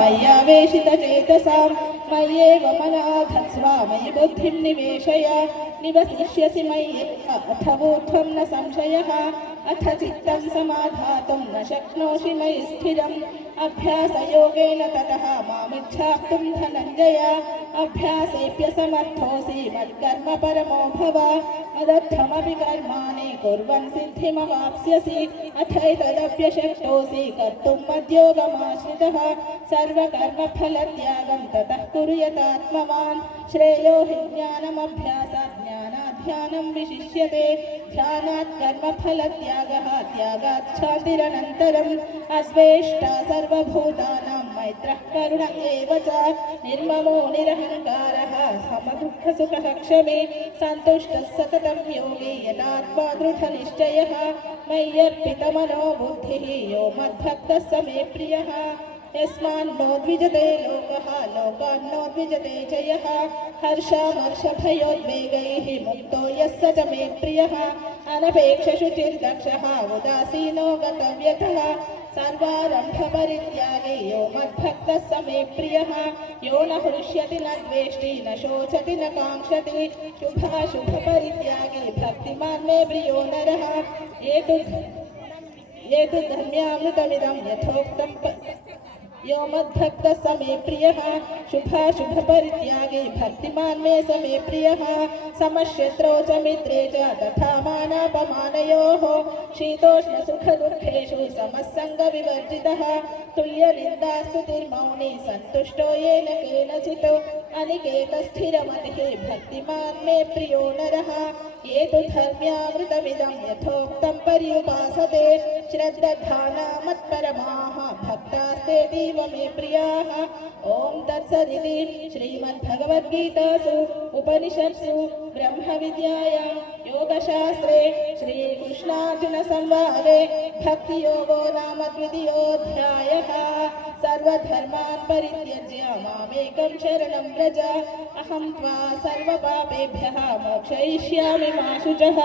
मय्यावेशितचेतसां मय्येव मना धत्स्व मयि बुद्धिं निवेशय निवसिष्यसि मय्येव अथ ऊर्ध्वं न संशयः अथ चित्तं समाधातुं न शक्नोषि मयि स्थिरम् अभ्यासयोगेन ततः मामिच्छाप्तुं धनञ्जय अभ्यासेऽप्यसमर्थोऽसि मत्कर्म परमो भव मदर्थमपि कर्माणि कुर्वन् सिद्धिमवाप्स्यसि अथैतदप्यशक्तोऽसि कर्तुं मद्योगमाश्रितः सर्वकर्मफलत्यागं ततः कुरु यतात्मवान् श्रेयो हि ज्ञानमभ्यासात् ज्ञानाध्यानं विशिष्यते ध्यानात् कर्मफलत्यागः त्यागात् शान्तिरनन्तरम् अद्वेष्टा सर्वभूतानां मैत्रः करुण एव च निर्ममो निरहङ्कारः समदुःखसुखः क्षमे सन्तुष्टः सततं योगी यदात्मा दृढनिश्चयः मय्यर्पितमनो बुद्धिः यो मद्भक्तः स मे प्रियः यस्मान्नो द्विजते लोकः लोकान्नो द्विजते च यः हर्षामर्षभयोद्वेगैः मुक्तो यः स च मे प्रियः अनपेक्षशुचिर्दक्षः उदासीनो गतव्यथः सर्वारम्भपरित्यागी यो मद्भक्तः स मे प्रियः यो न हृष्यति न द्वेष्टि न शोचति न काङ्क्षति शुभाशुभपरित्यागी भक्तिमान् मे प्रियो नरः ये तु धर्म्यामृतमिदं यथोक्तं यो मद्भक्तः स मे प्रियः शुभाशुभपरित्यागी भक्तिमान् मे स मे प्रियः समशत्रौ च मित्रे च तथा मानापमानयोः शीतोष्णसुखदुःखेषु समस्सङ्गविवर्जितः तुल्यनिन्दास्तुतिर्मौनी सन्तुष्टो येन केनचित् अनिकेतस्थिरमतिः भक्तिमान् मे प्रियो नरः ये तु धर्म्यामृतमिदं यथोक्तं पर्युपासते श्रद्धाना मत्परमाः भक्तास्तेतीव मे प्रियाः ॐ तत्सदिति श्रीमद्भगवद्गीतासु उपनिषत्सु ब्रह्मविद्यायां योगशास्त्रे श्रीकृष्णार्जुनसंवादे भक्तियोगो नाम द्वितीयोऽध्यायः सर्वधर्मान् परित्यज्य मामेकं शरणं व्रज अहं त्वा सर्वपापेभ्यः मोक्षयिष्यामि मा शुचः।